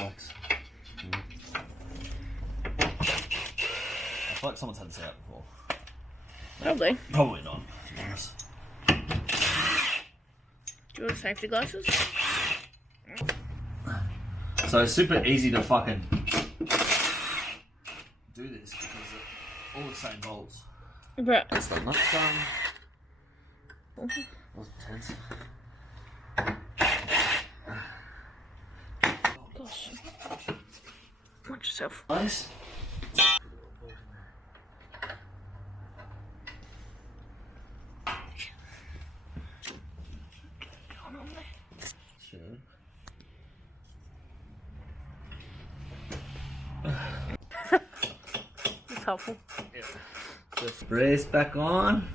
Wax. I feel like someone's had this out before. Probably. Probably not, to be honest. Do you want safety glasses? So it's super easy to fucking do this because they're all the same bolts. But It's the nuts done. That was intense. gosh. Watch yourself. Nice. Going on there. Sure. It's helpful. Just brace back on.